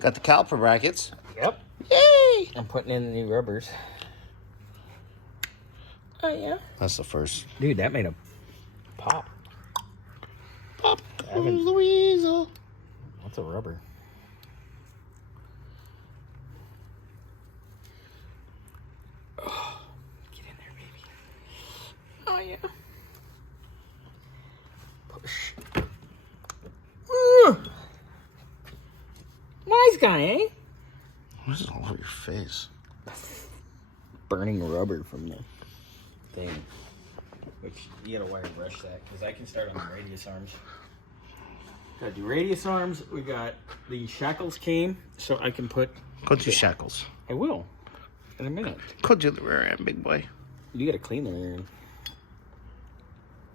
Got the caliper brackets. Yep. Yay! I'm putting in the new rubbers. Oh, yeah. That's the first. Dude, that made a pop. Pop goes the weasel. What's a rubber? Oh, get in there, baby. Oh, yeah. Push. Nice guy, eh? What is all over your face? Burning rubber from the thing. Which, you gotta wire brush that, because I can start on the radius arms. Gotta do radius arms. We got the shackles came, so I can put... Go do shackles. I will. In a minute. Go do the rear end, big boy. You gotta clean the rear end.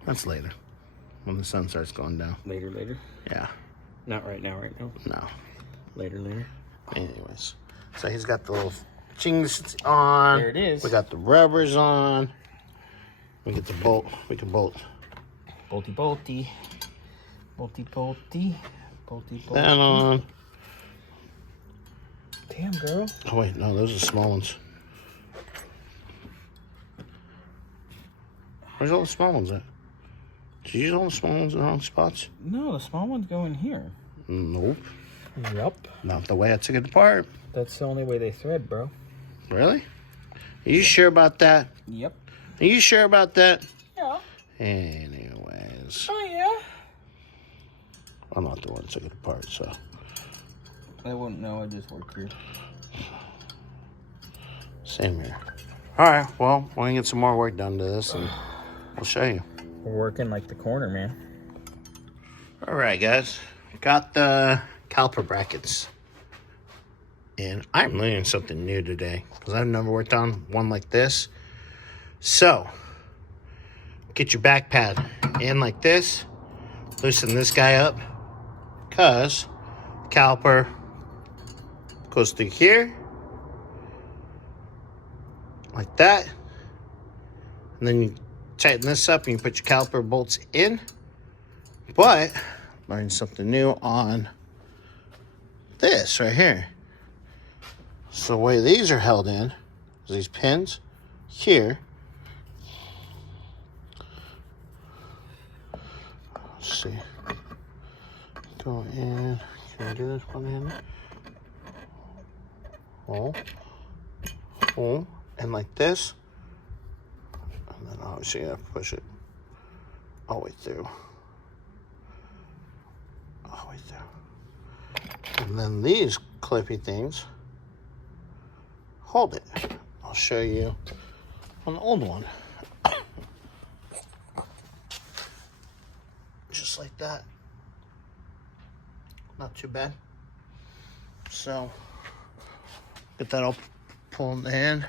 That's later. When the sun starts going down. Later? Yeah. Not right now. No. Later. Anyways. So he's got the little chings on. There it is. We got the rubbers on. We get the bolt. We can bolt. Bolty. That on. Damn, girl. Oh, wait. No, those are small ones. Where's all the small ones at? Did you use all the small ones in the wrong spots? No, the small ones go in here. Nope. Yep. Not the way I took it apart. That's the only way they thread, bro. Really? Are you sure about that? Yep. Are you sure about that? Yeah. Anyways. Oh, yeah. I'm not the one that took it apart, so. I wouldn't know. I just work here. Same here. All right. Well, we're going to get some more work done to this, and we'll show you. We're working like the corner, man. All right, guys. Got the caliper brackets. And I'm learning something new today because I've never worked on one like this. So, get your back pad in like this. Loosen this guy up because the caliper goes through here like that. And then you tighten this up and you put your caliper bolts in. But, learned something new on this right here. So the way these are held in is these pins here. Let's see. Go in. Can I do this one hand? Pull. And like this. And then obviously you have to push it all the way through. All the way through. And then these clippy things hold it. I'll show you on the old one. Just like that. Not too bad. So, get that all pulled in.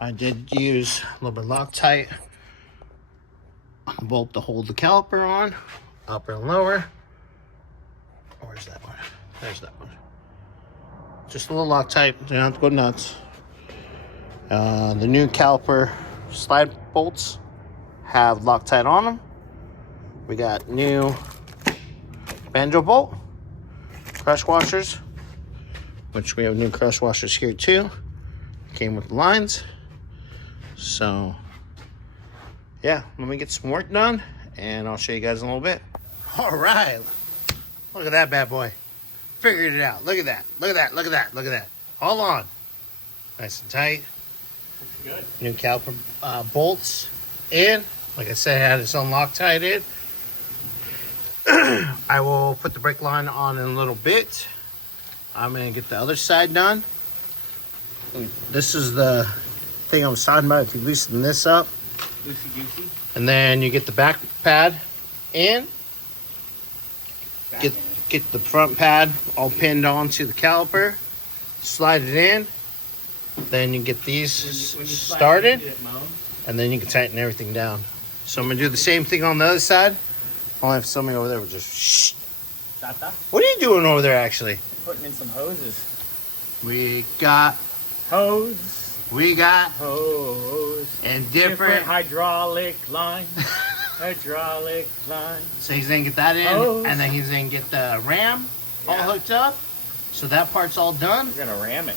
I did use a little bit of Loctite on the bolt to hold the caliper on, upper and lower. Where's that one? There's that one. Just a little Loctite, you don't have to go nuts. The new caliper slide bolts have Loctite on them. We got new banjo bolt crush washers, which we have new crush washers here too. Came with the lines. So, yeah, let me get some work done and I'll show you guys in a little bit. All right, look at that bad boy. Figured it out. Look at that. Look at that. Look at that. Look at that. Hold on. Nice and tight. Good. New caliper bolts in. Like I said, it had its own Loctite in. I will put the brake line on in a little bit. I'm going to get the other side done. This is the thing I was talking about. If you loosen this up. Loosey-goosey. And then you get the back pad in. Get the front pad all pinned onto the caliper, slide it in, then you get these started, and then you can tighten everything down. So I'm going to do the same thing on the other side. I'll have somebody over there with just shh. What are you doing over there actually? Putting in some hoses. We got Hose. And different hydraulic lines. Hydraulic line. So he's gonna get that in, and then he's gonna get the ram all hooked up, So that part's all done. We're gonna ram it.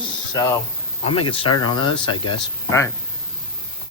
So I'm gonna get started on this, I guess. All right.